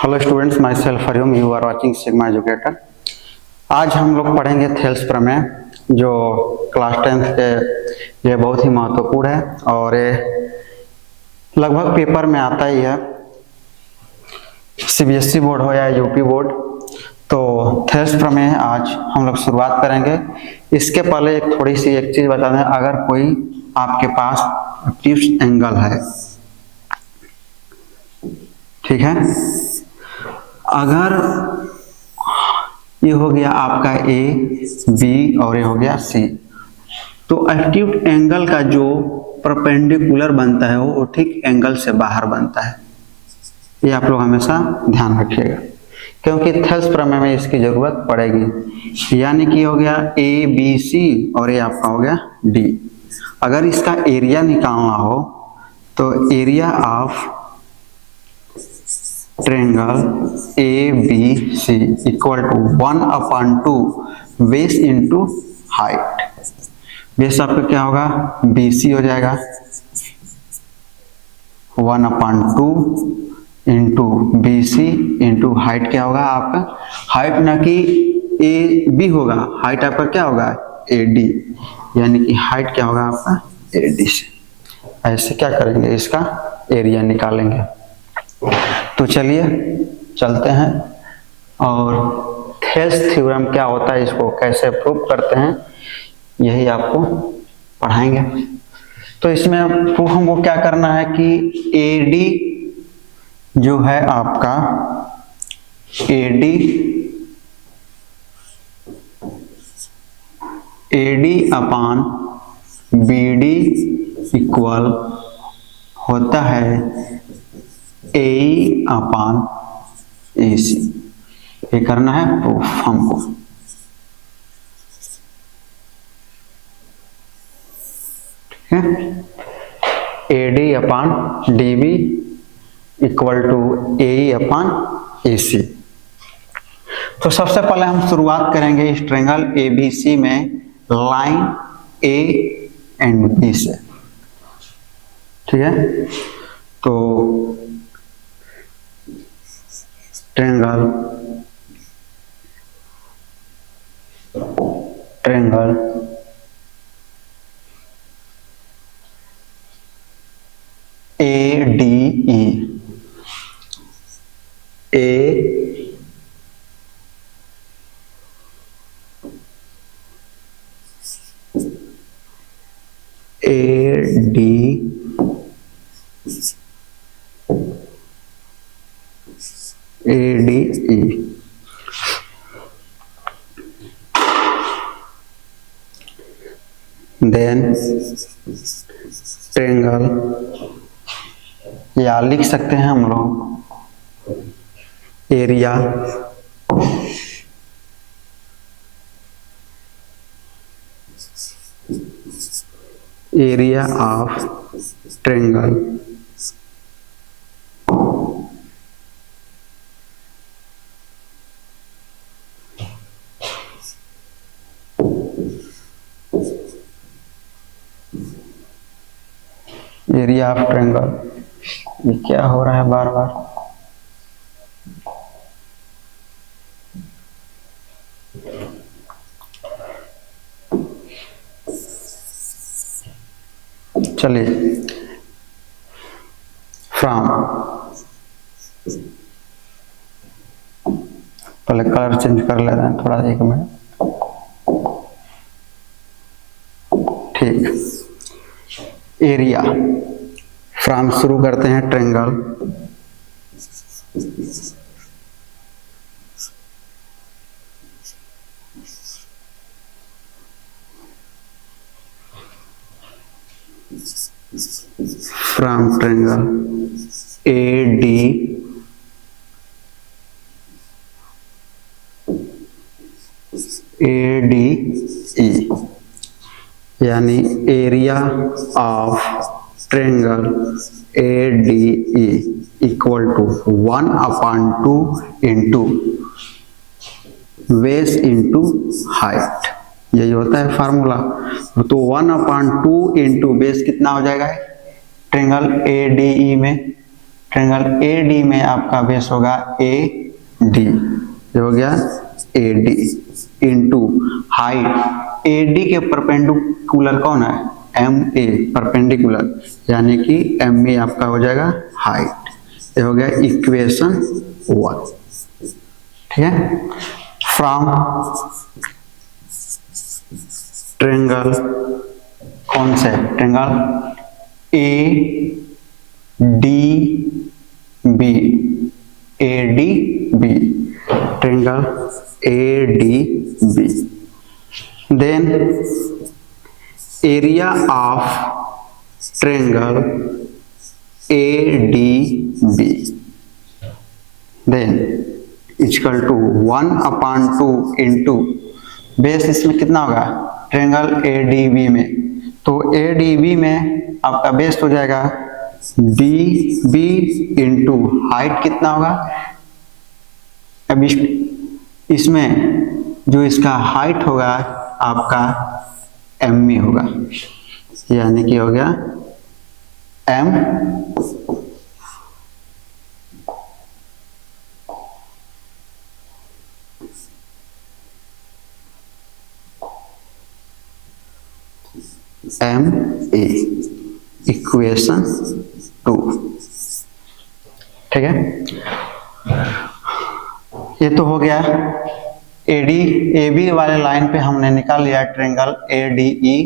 Hello students, my self Hariom, you are watching Sigma Educator. आज हम लोग पढ़ेंगे थेल्स प्रमेय, जो क्लास 10th के लिए बहुत ही महत्वपूर्ण है और ये लगभग पेपर में आता ही है, सीबीएसई बोर्ड हो या यूपी बोर्ड। तो थेल्स प्रमेय आज हम लोग शुरुआत करेंगे। इसके पहले एक थोड़ी सी एक चीज बता दें, अगर कोई आपके पास एक्यूट एंगल है, ठीक है, अगर ये हो गया आपका ए बी और ये हो गया सी, तो एक्यूट एंगल का जो परपेंडिकुलर बनता है वो ठीक एंगल से बाहर बनता है। ये आप लोग हमेशा ध्यान रखिएगा, क्योंकि थेल्स प्रमेय में इसकी जरूरत पड़ेगी। यानी कि हो गया ए बी सी और ये आपका हो गया डी। अगर इसका एरिया निकालना हो तो area of triangle A B C equal to 1/2 base into height. Base आपका क्या होगा, बी सी हो जाएगा, 1/2 into B C into height क्या होगा आपका, हाइट ना कि ए बी होगा, हाइट आपका क्या होगा ए डी, यानी कि हाइट क्या होगा आपका ए डी से। ऐसे क्या करेंगे, इसका एरिया निकालेंगे। तो चलिए चलते हैं और थेल्स थ्योरम क्या होता है, इसको कैसे प्रूव करते हैं, यही आपको पढ़ाएंगे। तो इसमें प्रूफ हमको क्या करना है कि एडी जो है आपका, एडी अपान बीडी इक्वल होता है ए अपान ए सी। ये करना है प्रूफ हमको। ठीक है, A D upon D B equal to A upon A C. तो सबसे पहले हम शुरुआत करेंगे इस ट्रायंगल ए बी सी में लाइन ए एंड बी से। ठीक है, तो triangle A D E, A D E, then triangle, या लिख सकते हैं हम लोग area of triangle area of triangle. ये क्या हो रहा है बार बार, चलिए फ्रॉम, पहले कलर चेंज कर ले रहे हैं थोड़ा, एक मिनट। ठीक, एरिया फ्रॉम शुरू करते हैं triangle from triangle A D E, यानी area of triangle A D E equal to 1/2 into base into height. यही होता है फार्मूला। तो 1/2 इंटू बेस कितना हो जाएगा ट्रायंगल ए डी ई में, ट्रायंगल ए डी में आपका बेस होगा ए डी, ये हो गया ए D into height. A D के परपेंडिकुलर कौन है, एम ए परपेंडिकुलर, यानी कि एम ए आपका हो जाएगा हाइट। ये हो गया इक्वेशन 1, ठीक है। फ्रॉम ट्रायंगल कौन से, triangle A D B, A D B, triangle A D B, then area of triangle A D B, then equal to 1/2 into base, इसमें कितना होगा ट्रायंगल ए डी बी में, तो ए डी बी में आपका base हो जाएगा डी बी इंटू हाइट कितना होगा। अब इसमें जो इसका हाइट होगा आपका एम ए होगा, यानी कि हो गया एम एम ए, इक्वेशन 2, ठीक है। ये तो हो गया एडी ए बी वाले लाइन पे हमने निकाल लिया triangle A D E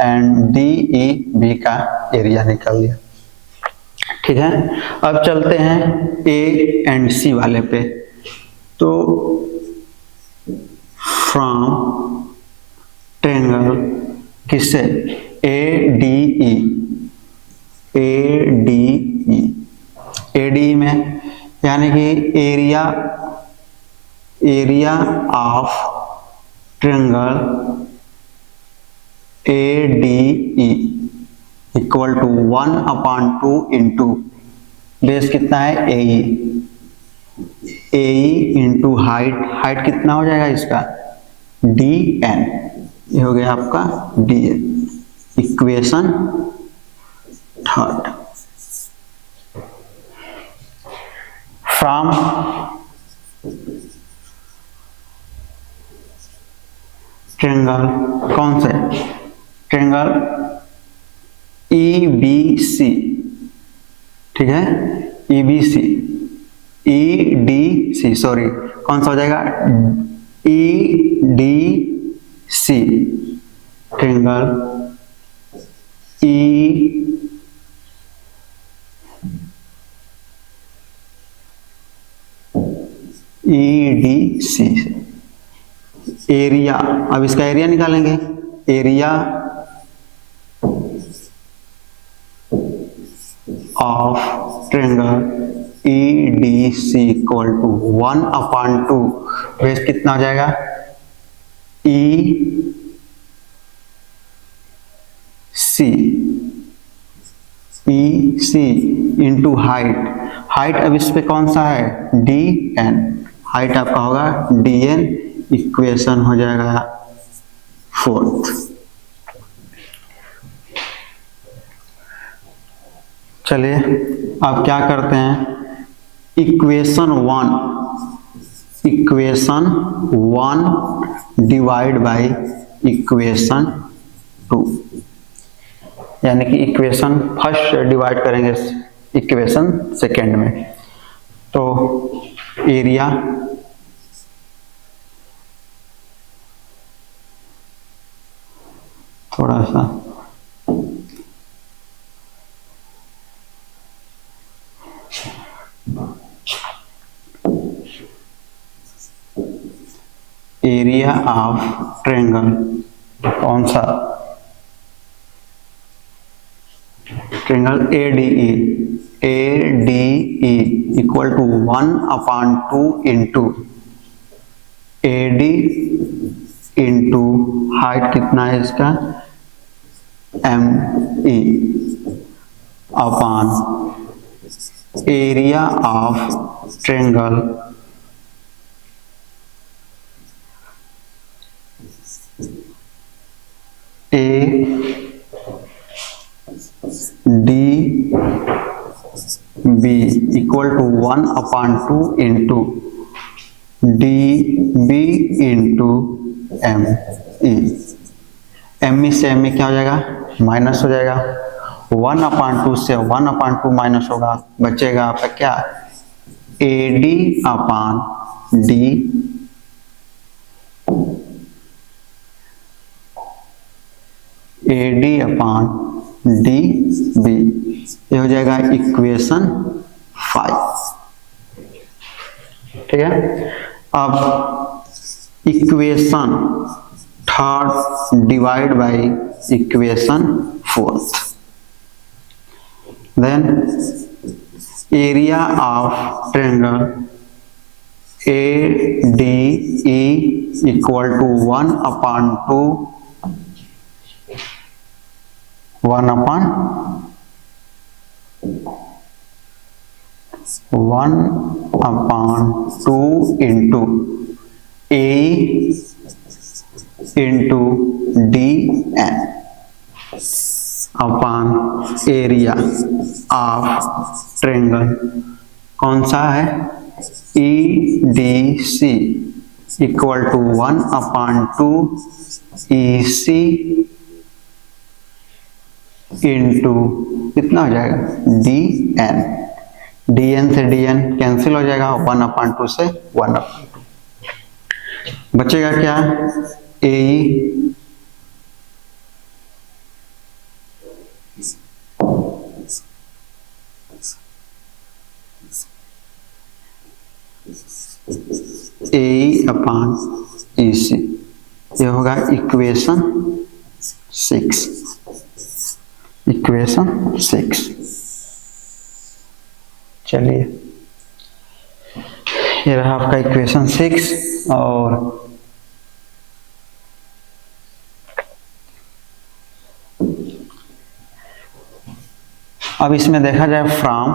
and D E B का एरिया निकाल लिया, ठीक है। अब चलते हैं ए एंड सी वाले पे। तो फ्रॉम ट्रायंगल किससे, A D E, A D E, A D में यानी कि area of triangle A D E equal to 1/2 into base कितना है ए इंटू हाइट कितना हो जाएगा इसका डी एन, ये हो गया आपका D N, equation 3। From triangle कौन से, ट्रायंगल ई बी सी, ठीक है, E B C, E D C, sorry कौन सा हो जाएगा E D C, triangle E D C. Area, अब इसका एरिया निकालेंगे, area of triangle E D C equal to 1/2 base कितना हो जाएगा ई सी इंटू हाइट अब इस पे कौन सा है डी एन, हाइट आपका होगा डी एन, इक्वेशन हो जाएगा 4। चलिए अब क्या करते हैं, इक्वेशन 1 डिवाइड बाय इक्वेशन 2, यानी कि इक्वेशन फर्स्ट डिवाइड करेंगे इक्वेशन सेकेंड में। तो एरिया थोड़ा सा एरिया ऑफ ट्रायंगल कौन सा, triangle A D E equal to 1/2 into A D into height कितना है इसका M E upon area of triangle A D B equal to 1/2 into D B into M E. M E से M ई क्या हो जाएगा, minus हो जाएगा। 1/2 से 1/2 माइनस होगा, बचेगा आपका क्या, A D upon D, A D upon D B. ये हो जाएगा इक्वेशन 5। ठीक है। अब equation third divide by equation fourth, then area of triangle A D E equal to 1/2 into A into D N upon area of triangle कौन सा है, E D C equal to 1/2 E C into कितना हो जाएगा, D N. D N से D N cancel हो जाएगा, 1/2 से 1/2 बचेगा क्या, ए ए अपान ई सी। ये होगा इक्वेशन 6, इक्वेशन 6। चलिए ये रहा आपका इक्वेशन 6। और अब इसमें देखा जाए फ्रॉम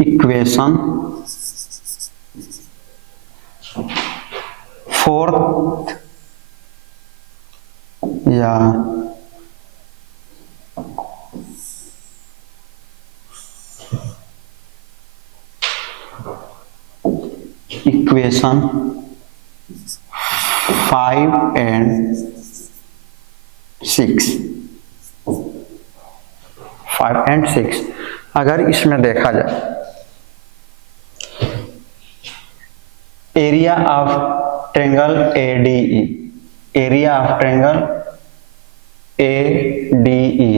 इक्वेशन फोर्थ या इक्वेशन 5 एंड 6, 5 एंड 6 अगर इसमें देखा जाए, area of triangle A D E, area of triangle A D ई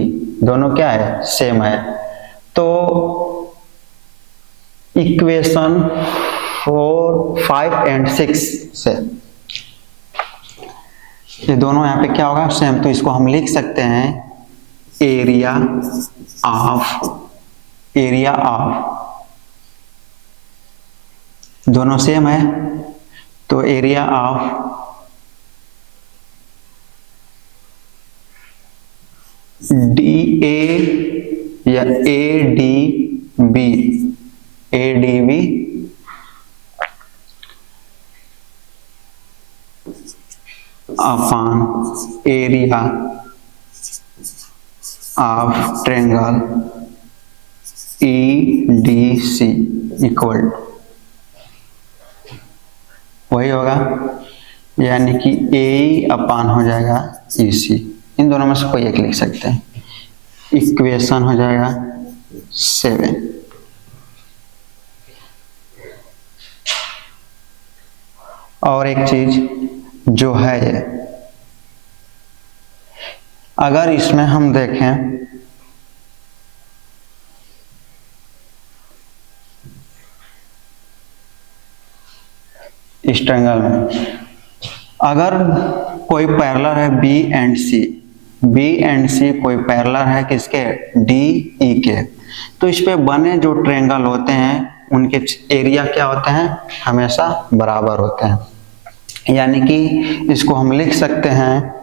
दोनों क्या है, सेम है। तो इक्वेशन 4, 5 एंड 6 से ये दोनों यहाँ पे क्या होगा, सेम। तो इसको हम लिख सकते हैं एरिया ऑफ दोनों सेम है, तो एरिया ऑफ डी ए या A D B, A D B upon area of triangle E D C equal वही होगा, यानी कि ए अपान हो जाएगा ई सी। इन दोनों में से कोई एक लिख सकते हैं। इक्वेशन हो जाएगा 7। और एक चीज जो है ये, अगर इसमें हम देखें इस ट्रायंगल में, अगर कोई पैरेलल है B and C, B and C कोई पैरेलल है किसके, डी ई के, तो इस पे बने जो ट्रायंगल होते हैं उनके एरिया क्या होते हैं, हमेशा बराबर होते हैं। यानी कि इसको हम लिख सकते हैं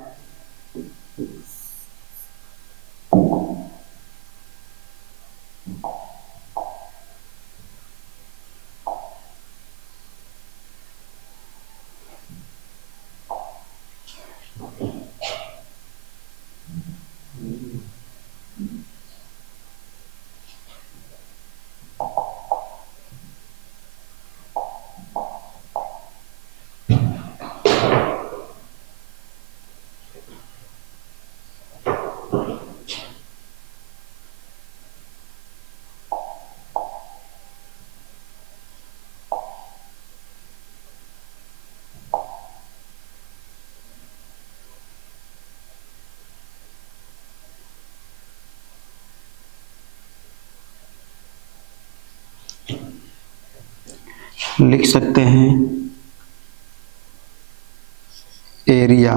लिख सकते हैं area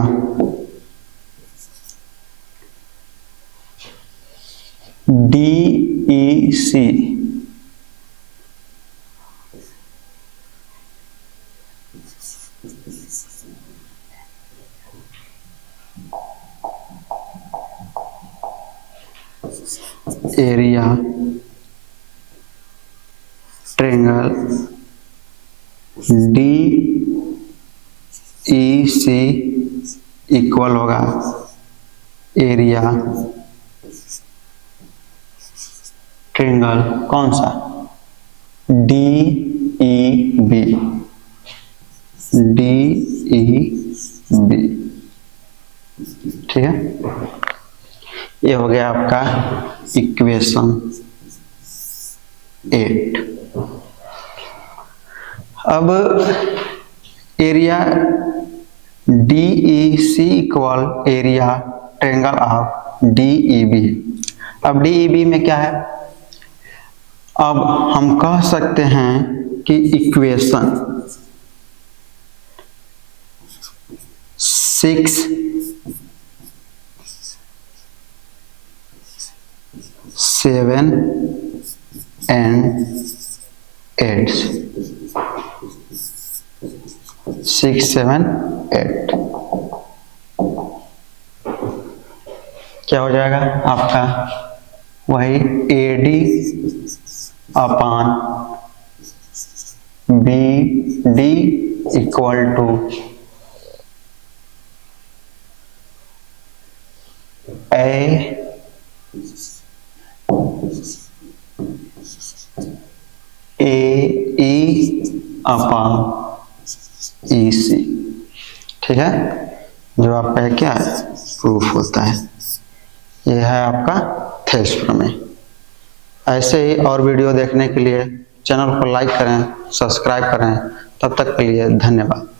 DEC area triangle DEC equal होगा एरिया ट्रायंगल कौन सा DEB ठीक है। ये हो गया आपका इक्वेशन 8। अब area DEC equal area triangle of DEB। अब DEB में क्या है, अब हम कह सकते हैं कि इक्वेशन 6, 7 and 8 6, 7, 8 क्या हो जाएगा आपका, वही AD upon BD equal to AE upon EC। ठीक है, जो आपका क्या है प्रूफ होता है। यह है आपका थेस प्रमेय। ऐसे ही और वीडियो देखने के लिए चैनल को लाइक करें, सब्सक्राइब करें। तब तक के लिए धन्यवाद।